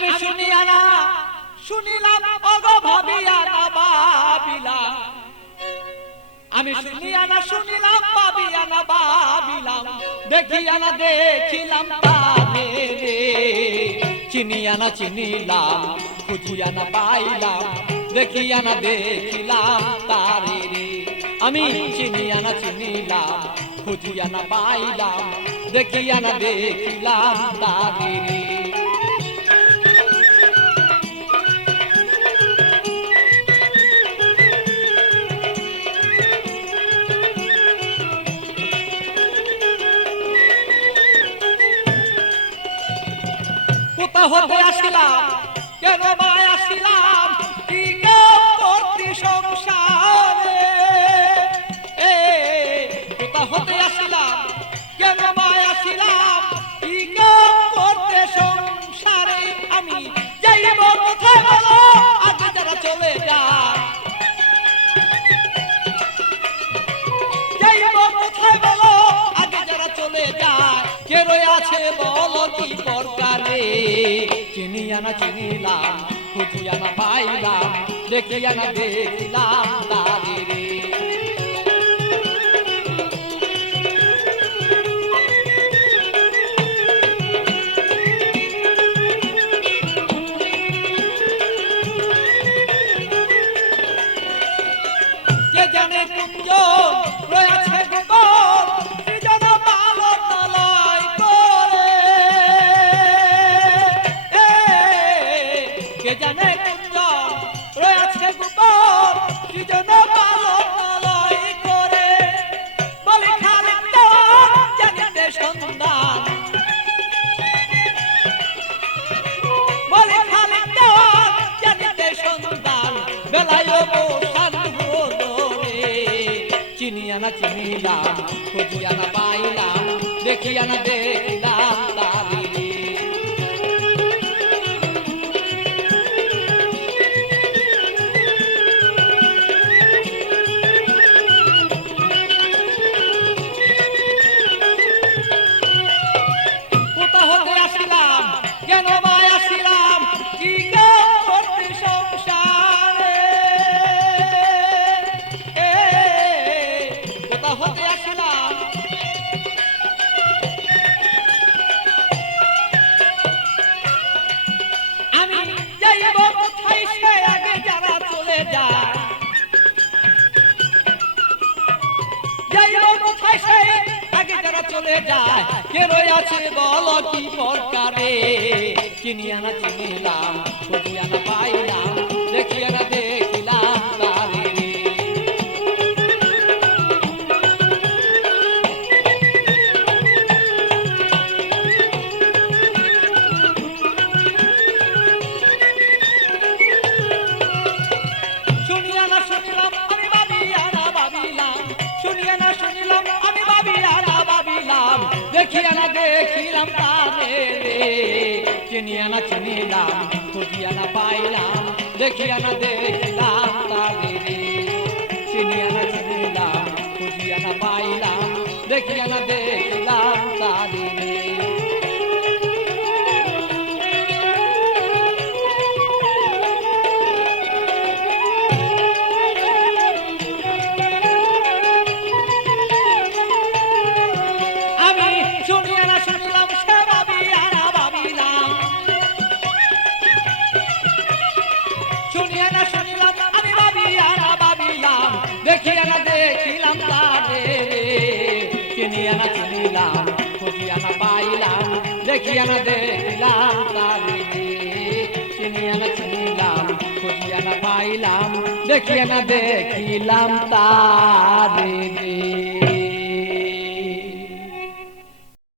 আমি শুনিয়া না শুনিলাম অগো ভাবিয়া না ভাবিলাম আমি শুনিয়া না শুনিলাম ভাবিয়া না ভাবিলাম দেখিয়া না দেখিলাম তারে রে চিনিয়া না চিনিলাম খুঁজিয়া না পাইলাম। দেখিয়া না দেখিলাম তারে রে আমি চিনিয়া না চিনিলাম খুঁজিয়া না পাইলাম। দেখিয়া না দেখিলাম তারে রে কোথা হতে আসিলাম। কেন আছে বল কি দরকারে চিনিয়া না চিনিলাম খুঁজিয়া না পাইলাম দেখিয়া না দেখিলাম চিনিলাম খুঁজিয়া না পাইলাম দেখিয়া না দেখিলাম। যারা চলে যায়। কে রয়ে আছে বল, কি প্রকারে চিনিয়া না চিনিলাম খুঁজিয়া না। পাইলাম দেখিয়া দেখিলাম শুনিয়া না। দেখিয়া না, দেখিলাম তারে চিনিয়া না, চিনিলাম, খুঁজিয়া না পাইলাম। দেখিয়া না, দেখিলাম তারে চিনিয়া না, চিনিলাম, খুঁজিয়া না পাইলাম। দেখিয়া না শুনিয়া না শুনলাম, আমি ভাবিয়া না ভাবিলাম দেখিয়া না দেখিলাম তারে চিনিয়া না চিনিলাম, খুঁজিয়া না পাইলাম, দেখিয়া না দেখিলাম তারে দেখিয়া না দেখিলাম তারে